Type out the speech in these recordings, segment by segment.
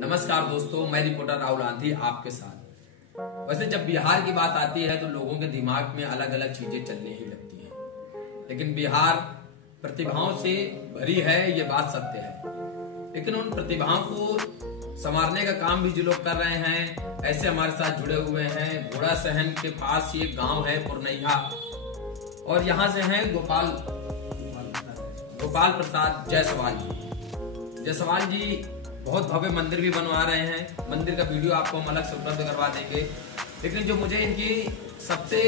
नमस्कार दोस्तों, मैं रिपोर्टर राहुल आंधी आपके साथ। वैसे जब बिहार की बात आती है तो लोगों के दिमाग में अलग अलग चीजें चलने ही लगती हैं। लेकिन बिहार प्रतिभाओं से भरी है, ये बात सत्य है। लेकिन उन प्रतिभाओं को संवारने का काम भी जो लोग कर रहे हैं, ऐसे हमारे साथ जुड़े हुए हैं। घोड़ा सहन के पास ये गांव है पुरनैया, और यहाँ से हैं गोपाल प्रसाद जायसवाल जी बहुत भव्य मंदिर भी बनवा रहे हैं। मंदिर का वीडियो आपको हम अलग से उपलब्ध करवा देंगे। लेकिन जो मुझे इनकी सबसे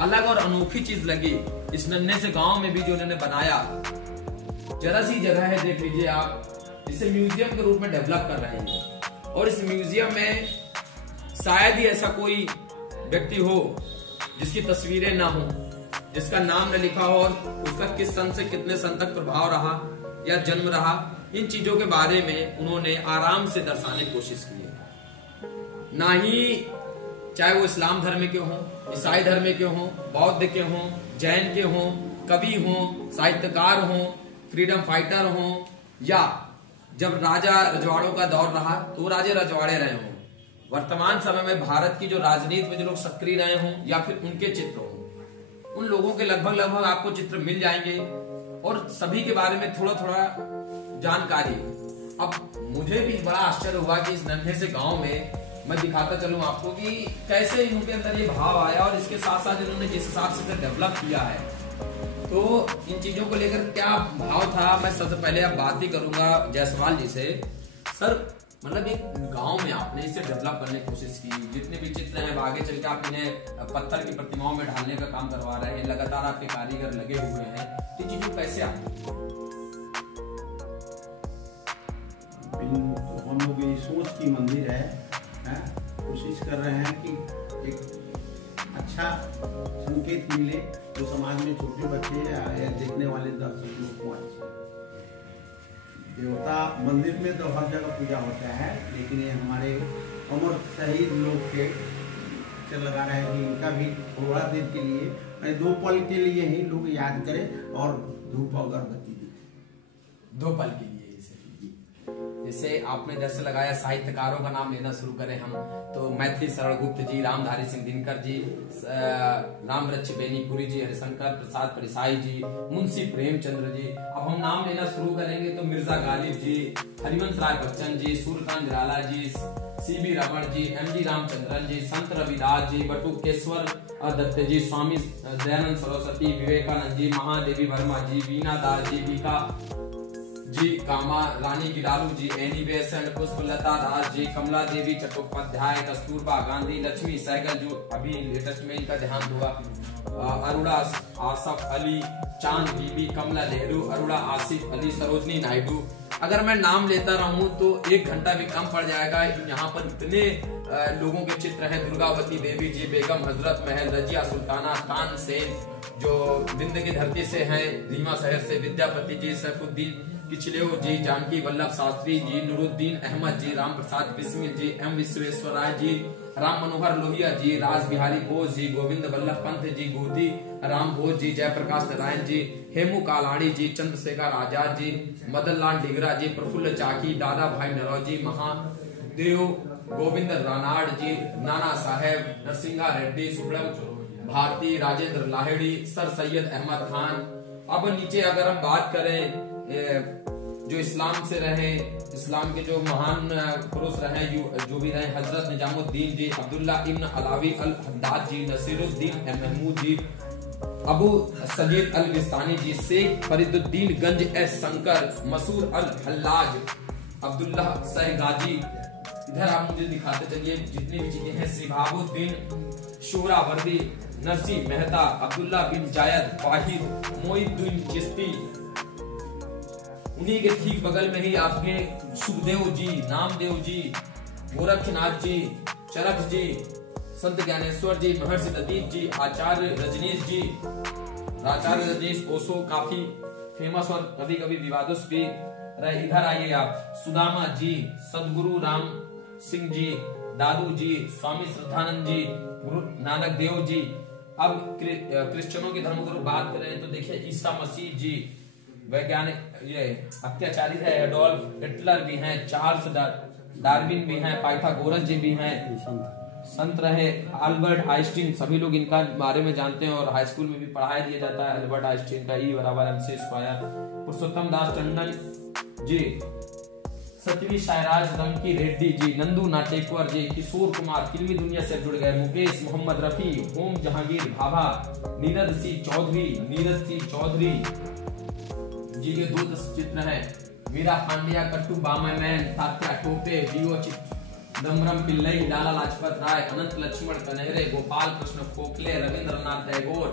अलग और अनोखी चीज लगी, इस नन्हे से गांव में भी जो इन्होंने बनाया, जरा सी जगह है, देख लीजिए आप, इसे म्यूजियम के रूप में डेवलप कर रहे हैं। और इस म्यूजियम में शायद ही ऐसा कोई व्यक्ति हो जिसकी तस्वीरें ना हो, जिसका नाम न लिखा हो, और उसका किस सन से कितने सन तक प्रभाव रहा या जन्म रहा, इन चीजों के बारे में उन्होंने आराम से दर्शाने की कोशिश की है। ना ही चाहे वो इस्लाम धर्म के हों, ईसाई धर्म के हों, बौद्ध के हों, जैन के हों, कवि हों, साहित्यकार हों, फ्रीडम फाइटर हों, या जब राजा रजवाड़ों का दौर रहा तो राजे रजवाड़े रहे हों, वर्तमान समय में भारत की जो राजनीति में जो लोग सक्रिय रहे हों, या फिर उनके चित्र हों, उन लोगों के लगभग आपको चित्र मिल जाएंगे और सभी के बारे में थोड़ा थोड़ा जानकारी। अब मुझे भी बड़ा आश्चर्य हुआ कि इस नन्हे से गांव में मैं दिखाता चलूं आपको कि कैसे इनके अंदर ये भाव आया, और इसके साथ साथ इन्होंने जिस हिसाब से डेवलप किया है, तो इन चीजों को लेकर क्या भाव था, मैं सबसे पहले अब बात ही करूंगा जायसवाल जी से। सर, मतलब एक गांव में आपने इसे डेवलप करने की कोशिश की, जितने भी चित्र हैं आगे चल के आप इन्हें पत्थर की प्रतिमाओं में ढालने का काम करवा रहे हैं, लगातार आपके कारीगर लगे हुए हैं, इन चीजों कैसे आप हम लोग ये सोच की मंदिर है, कोशिश कर रहे हैं कि एक अच्छा संकेत मिले तो समाज में छोटे बच्चे या देखने वाले दर्शक लोग को अच्छा। देवता मंदिर में तो हर जगह पूजा होता है, लेकिन ये हमारे अमर शहीद लोग के लगा रहे हैं कि इनका भी थोड़ा देर के लिए, 2 पल के लिए ही लोग याद करें और धूप अगरबत्ती दें। 2 पल के लिए जैसे आपने जैसे लगाया, साहित्यकारों का नाम लेना शुरू करें हम तो मैथिली शरण गुप्त जी, रामधारी सिंह दिनकर जी, रामवृक्ष बेनीपुरी जी, हरिशंकर प्रसाद परिसाई जी, मुंशी प्रेमचंद्र जी। अब हम नाम लेना शुरू करेंगे तो मिर्जा गालिब जी, हरिवंश राय बच्चन जी, सूर्यकांत निराला जी, सीबी रमण जी, एमजी रामचंद्रन जी, संत रविदास जी, बटुकेश्वर दत्त जी, स्वामी दयानंद सरस्वती, विवेकानंद जी, महादेवी वर्मा जी, वीणा दास जी, बीका जी, कामा रानी गिरालू जी, एनी बेसेंट, पुष्पलता दास जी, कमला देवी चट्टोपाध्याय, कस्तूरबा गांधी, लक्ष्मी सहगल जो अभी लेटेस्ट में इनका देहांत हुआ, अरुणा आसफ अली, चांद बीबी, कमला नेहरू, अरुणा आसिफ अली, सरोजनी नायडू। अगर मैं नाम लेता रहूं तो 1 घंटा भी कम पड़ जाएगा। यहाँ पर इतने लोगों के चित्र हैं, दुर्गावती देवी जी, बेगम हजरत महल, रजिया सुल्ताना, तानसेन जो बिंद की धरती से हैं, रीमा शहर से, विद्यापति जी, सैफुद्दीन किचलेव जी, जानकी वल्लभ शास्त्री जी, नूरुद्दीन अहमद जी, राम प्रसाद बिस्मिल जी, एम विश्वेश्वराय जी, राम मनोहर लोहिया जी, राज बिहारी बोस जी, गोविंद वल्लभ पंत जी, गोदी राम बोस जी, जयप्रकाश नारायण जी, हेमू कालाड़ी जी, चंद्रशेखर आजाद जी, मदन लाल डिगरा जी, प्रफुल्ल चाकी, दादा भाई नरौजी, महादेव गोविंद रानाड जी, नाना साहेब, नरसिंगा रेड्डी, सुब्रम भारती, राजेंद्र लाहिड़ी, सर सैयद अहमद खान। अब नीचे अगर हम बात करें जो इस्लाम से रहे, इस्लाम के जो महान पुरुष रहे, जो भी रहे, हजरत निजामुद्दीन जी, अब्दुल्ला इब्न अलावी अल हद्दाद जी, नसीरुद्दीन महमूद जी, अबू सजीद अल बिस्तानी जी, शेख फरीदुद्दीन गंज एस शंकर, मसूर अल हल्लाज, अब्दुल्ला सहगाजी। इधर आप मुझे दिखाते चलिए जितनी भी चीजें हैं, सिभाबुद्दीन शोरावर्दी, नरसिंह मेहता, अब्दुल्ला बिन जायद वाहिद, मोइनुद्दीन चिश्ती। उन्हीं के ठीक बगल में ही आपके सुखदेव जी, नामदेव जी, गोरखनाथ जी, चरक जी, संत ज्ञानेश्वर जी, महर्षि ददीप जी, आचार्य रजनीश जी, आचार्य रजनीश ओशो काफी फेमस और कभी कभी विवादों भी रहे। इधर आइए आप, सुदामा जी, सदगुरु राम सिंह जी, दादू जी, स्वामी श्रद्धानंद जी, गुरु नानक देव जी। अब क्रिश्चियनों के धर्मगुरु बात करें तो देखिए ईसा मसीह जी, वैज्ञानिक ये अत्याचारी है, एडोल्फ हिटलर भी हैं, चार्ल्स डार्विन भी हैं, पाइथागोरस जी भी हैं, संत रहे अल्बर्ट आइंस्टीन, सभी लोग इनका बारे में जानते हैं और हाई स्कूल में भी पढ़ाया दिया जाता है अल्बर्ट आइंस्टीन का E=mc²। पुरुषोत्तम दास टंडन जी, सतवी सायराज रंकी रेड्डी जी, नंदू नाटेश्वर जी, किशोर कुमार फिल्मी दुनिया से जुड़ गए, मुकेश मोहम्मद रफी, होम जहांगीर भाभा, नीरज सिंह चौधरी जी के 2 चित्र हैं, मीरा पांड्या, कट्टू बामैन, तात्या टोपे, वीओ चिदम्बरम पिल्लई, लाला लाजपत राय, अनंत लक्ष्मण कन्हरे, गोपाल कृष्ण गोखले, रविंद्रनाथ टैगोर,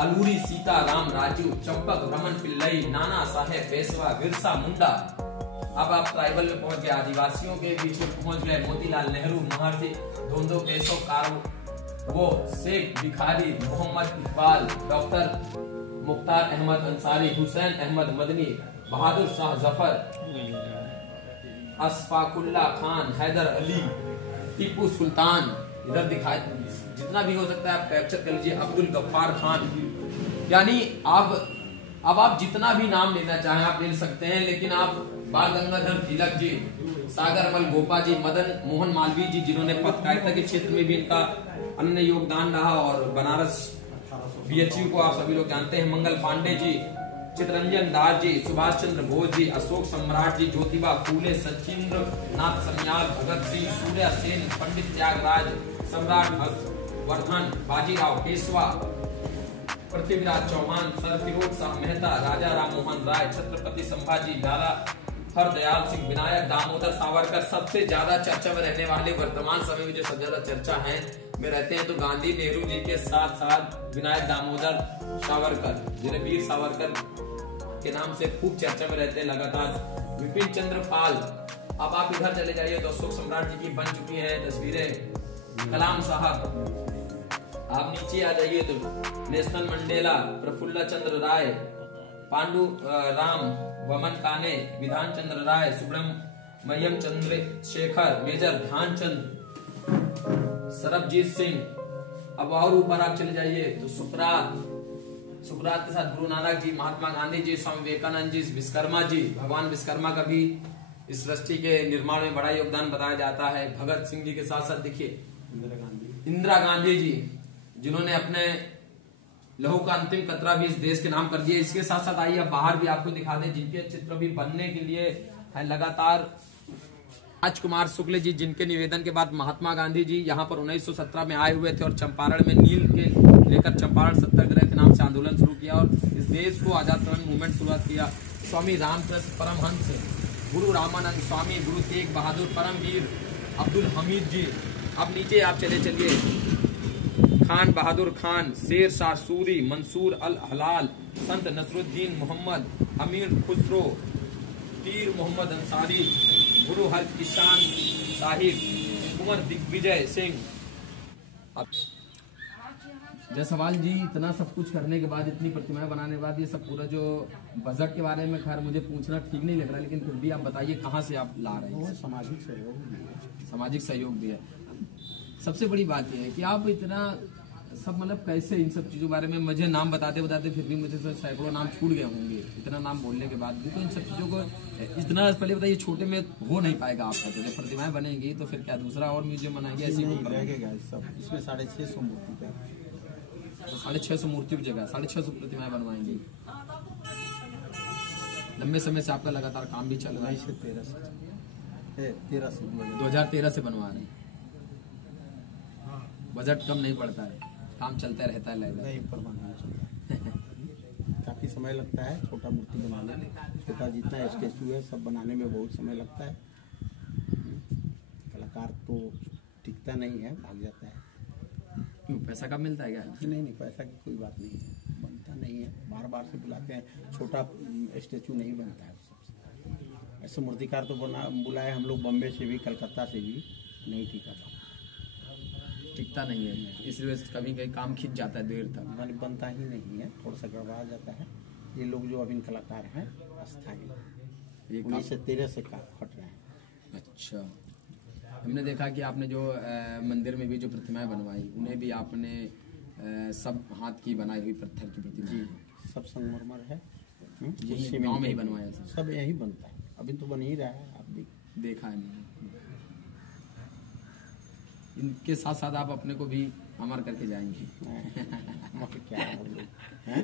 अलूरी सीताराम राजू, चंपक रमन पिल्लई, नाना साहेब पेशवा, बिरसा मुंडा। अब आप ट्राइबल में पहुंच गए, आदिवासियों के बीच में पहुंच गए, मोतीलाल नेहरू, महर्षि धोंडो केशव कारवो, शेख भिखारी, मोहम्मद इकबाल, डॉक्टर मुख्तार अहमद अंसारी, हुसैन अहमद मदनी, बहादुर शाह जफर, अशफाकुल्ला खान, हैदर अली, टीपू सुल्तान, इधर दिखाए जितना भी हो सकता है आप कैप्चर कर लीजिए, अब्दुल गफ्फार खान। यानी अब आप जितना भी नाम लेना चाहें आप ले सकते हैं, लेकिन आप बाल गंगाधर तिलक जी, सागरमल गोपा जी, मदन मोहन मालवीय जी, जिन्होंने पत्रकारिता के क्षेत्र में भी इनका अन्य योगदान रहा, और बनारस BHU को आप सभी लोग जानते हैं, मंगल पांडे जी, चितरंजन दास जी, सुभाष चंद्र बोस जी, अशोक सम्राट जी, ज्योतिबा फूले, सचिंद्र नाथ सन्याल, भगत सिंह, सूर्या सेन, पंडित त्यागराज, सम्राट हर्षवर्धन, बाजीराव पेशवा, पृथ्वीराज चौहान, सर फिरोज शाह मेहता, राजा राम मोहन राय, छत्रपति संभाजी, लाला हरदयाल सिंह, विनायक दामोदर सावरकर। सबसे ज्यादा चर्चा में रहने वाले वर्तमान समय में जो सबसे ज्यादा चर्चा है में रहते हैं तो गांधी नेहरू जी के साथ साथ विनायक दामोदर सावरकर, जिन्हें वीर सावरकर के नाम से खूब चर्चा में रहते हैं लगातार। विपिन चंद्र पाल। अब आप इधर चले जाइए तो अशोक सम्राट जी की बन चुकी है तस्वीरें, कलाम साहब। आप नीचे आ जाइए तो नेशनल मंडेला, प्रफुल्ल चंद्र राय, पांडु राम, वमन काने, विधान चंद्र राय, सुब्रमण्यम चंद्रशेखर, मेजर ध्यानचंद, सरबजीत सिंह। अब और ऊपर आप चले जाइए तो सुकरात के साथ गुरु नानक जी, महात्मा गांधी जी, स्वामी विवेकानंद जी, विश्वकर्मा जी, भगवान विश्वकर्मा का भी इस सृष्टि के निर्माण में बड़ा योगदान बताया जाता है। भगत सिंह जी के साथ साथ देखिए इंदिरा गांधी जी, जिन्होंने अपने लहू का अंतिम कतरा भी इस देश के नाम कर दिया। इसके साथ साथ आइए अब बाहर भी आपको दिखा दें, जिनके चित्र भी बनने के लिए है लगातार। राजकुमार शुक्ल जी, जिनके निवेदन के बाद महात्मा गांधी जी यहाँ पर 1917 में आए हुए थे और चंपारण में नील के लेकर चंपारण सत्याग्रह के नाम से आंदोलन शुरू किया और इस देश को आजाद करने मूवमेंट शुरुआत किया। स्वामी रामकृष्ण परमहंस, गुरु रामानंद स्वामी, गुरु तेग बहादुर, परमवीर अब्दुल हमीद जी। अब नीचे आप चलिए, खान बहादुर खान, शेर शाह सूरी, मंसूर अल हलाल, संत नसरुद्दीन मोहम्मद, अमीर खुसरो, पीर मोहम्मद अंसारी, गुरु हरकिसान साहिब, कुंवर दिग्विजय सिंह। जयसवाल जी, इतना सब कुछ करने के बाद, इतनी प्रतिमाएं बनाने के बाद, ये सब पूरा जो बजट के बारे में खैर मुझे पूछना ठीक नहीं लग रहा, लेकिन फिर भी आप बताइए कहाँ से आप ला रहे हैं? सामाजिक सहयोग भी है। सबसे बड़ी बात यह है कि आप इतना सब मतलब कैसे इन सब चीजों के बारे में मुझे नाम बताते फिर भी मुझे सैकड़ों नाम छूट गए होंगे, इतना नाम बोलने के बाद भी। तो इन सब चीजों को इतना पहले बताइए, छोटे में हो नहीं पाएगा आपका। तो जब प्रतिमाएं बनेंगी तो फिर क्या दूसरा और म्यूजियम बनाएंगे? ऐसे ही लगेगा सब। इसमें 650 मूर्ति, 650 मूर्ति की जगह 650 प्रतिमाएं बनवाएंगे। लंबे समय से आपका लगातार काम भी चल रहा है। 2013 से बनवा रहे हैं। बजट कम नहीं पड़ता है, काम चलता रहता है। नहीं, काफी समय लगता है छोटा मूर्ति बनाने में। छोटा जितना स्टेचू है सब बनाने में बहुत समय लगता है। कलाकार तो टिकता नहीं है, भाग जाता है। क्यों, पैसा कम मिलता है क्या? नहीं, पैसा की कोई बात नहीं है, बनता नहीं है। बार बार से बुलाते हैं, छोटा स्टेचू नहीं बनता है। ऐसे मूर्तिकार तो बुलाए हम लोग बॉम्बे से भी, कलकत्ता से भी, नहीं टिकता नहीं है। इसलिए कभी कभी काम खिंच जाता है, देर तक बनता ही नहीं है, थोड़ा सा गड़बड़ा जाता है। ये लोग जो अभी कलाकार हैं अस्थायी 1913 से खट रहे हैं। अच्छा, हमने देखा कि आपने जो मंदिर में भी जो प्रतिमाएं बनवाई, उन्हें भी आपने सब हाथ की बनाई हुई पत्थर की प्रतिमा, सब संगमरमर है। यही गाँव में ही बनवाया था? सब यही बनता है, अभी तो बन ही रहा है, आप भी देखा है। इनके साथ साथ आप अपने को भी अमर करके जाएंगे। क्या है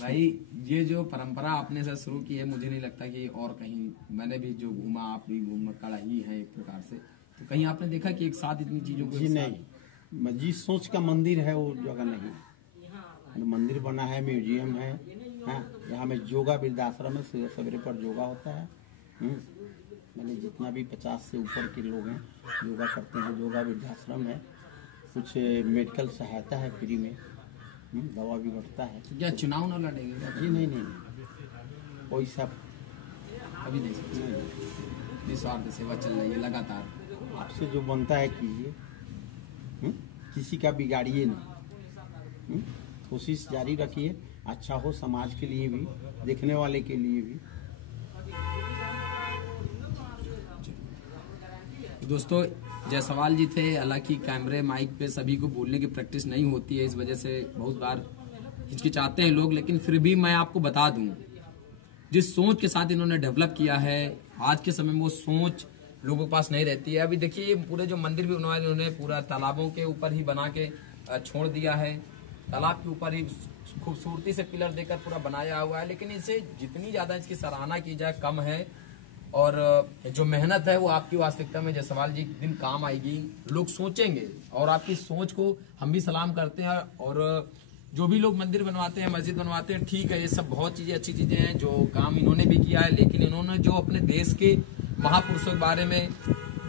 भाई ये जो परंपरा आपने से शुरू की है, मुझे नहीं लगता कि और कहीं, मैंने भी जो घूमा, आप भी घूमा, कड़ा ही है एक प्रकार से, तो कहीं आपने देखा कि एक साथ इतनी चीजों को जी नहीं, जिस सोच का मंदिर है वो जगह नहीं। मंदिर बना है, म्यूजियम है, यहाँ में योगा वृद्धाश्रम है, सवेरे पर योगा होता है। मैंने जितना भी 50 से ऊपर के लोग हैं योगा करते हैं, योगा वृद्धाश्रम है, कुछ मेडिकल सहायता है फ्री में, दवा भी बढ़ता है। क्या चुनाव न लड़ेंगे? जी नहीं, कोई सब अभी नहीं सकते, निस्वार्थ सेवा चल रही है लगातार। आपसे जो बनता है कीजिए, किसी का बिगाड़िए नहीं, कोशिश जारी रखिए, अच्छा हो समाज के लिए भी, देखने वाले के लिए भी। दोस्तों जायसवाल जी थे, हालांकि कैमरे माइक पे सभी को बोलने की प्रैक्टिस नहीं होती है, इस वजह से बहुत बार हिचकिचाते हैं लोग, लेकिन फिर भी मैं आपको बता दूं, जिस सोच के साथ इन्होंने डेवलप किया है, आज के समय में वो सोच लोगों के पास नहीं रहती है। अभी देखिए पूरे जो मंदिर भी बनवाए इन्होंने पूरा तालाबों के ऊपर ही बना के छोड़ दिया है, तालाब के ऊपर ही खूबसूरती से पिलर देकर पूरा बनाया हुआ है, लेकिन इसे जितनी ज्यादा इसकी सराहना की जाए कम है। और जो मेहनत है वो आपकी वास्तविकता में जायसवाल जी दिन काम आएगी, लोग सोचेंगे, और आपकी सोच को हम भी सलाम करते हैं। और जो भी लोग मंदिर बनवाते हैं, मस्जिद बनवाते हैं, ठीक है, ये सब बहुत चीजें अच्छी चीजें हैं जो काम इन्होंने भी किया है, लेकिन इन्होंने जो अपने देश के महापुरुषों के बारे में,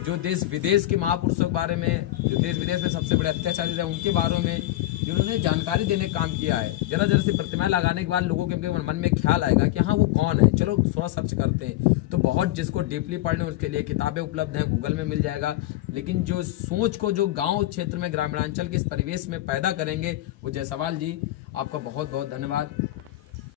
जो देश विदेश के महापुरुषों के बारे में, जो देश विदेश में सबसे बड़े अत्याचारी रहे उनके बारे में जिन्होंने जानकारी देने का काम किया है, जरा जरा सी प्रतिमाएं लगाने के बाद लोगों के मन में ख्याल आएगा कि हाँ वो कौन है, चलो थोड़ा सर्च करते हैं। तो बहुत जिसको डीपली पढ़ने उसके लिए किताबें उपलब्ध हैं, गूगल में मिल जाएगा, लेकिन जो सोच को जो गांव क्षेत्र में ग्रामीणांचल के इस परिवेश में पैदा करेंगे वो जायसवाल जी, आपका बहुत बहुत धन्यवाद।